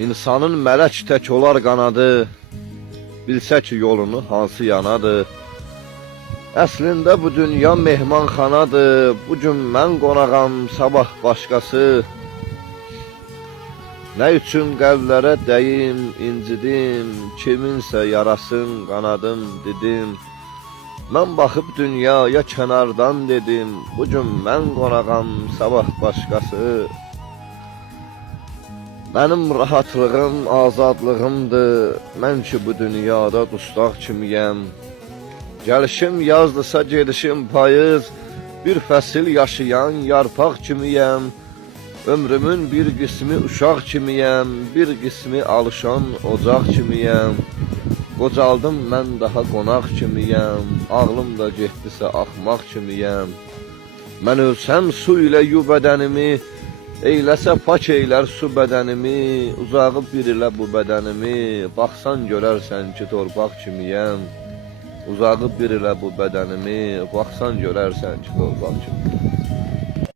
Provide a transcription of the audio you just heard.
İnsanın mələk tək olar qanadı, bilsə ki yolunu hansı yanadır. Əslində bu dünya mehmanxanadır, bugün mən qonağam, sabah başqası. Nə üçün qəlblərə dəyim, incidim, kiminsə yarasın qanadım dedim. Mən baxıb dünyaya kənardan dedim, bugün mən qonağam, sabah başqası. Mənim rahatlığım, azadlığımdır, mən ki bu dünyada dustaq kimiyəm. Gəlişim yazdısa gedişim payız, bir fəsil yaşayan yarpaq kimiyəm. Ömrümün bir qismi uşaq kimiyəm, bir qismi alışan ocaq kimiyəm. Qocaldım mən daha qonaq kimiyəm, ağlım da getdisə axmaq kimiyəm. Mən ölsəm su ilə yu bədənimi, eyləsə pak eylər su bədənimi, uzağı bir ilə bu bədənimi, baxsan görərsən ki torpaq kimiyəm. Uzağı bir ilə bu bədənimi, baxsan görərsən ki torpaq kimiyəm.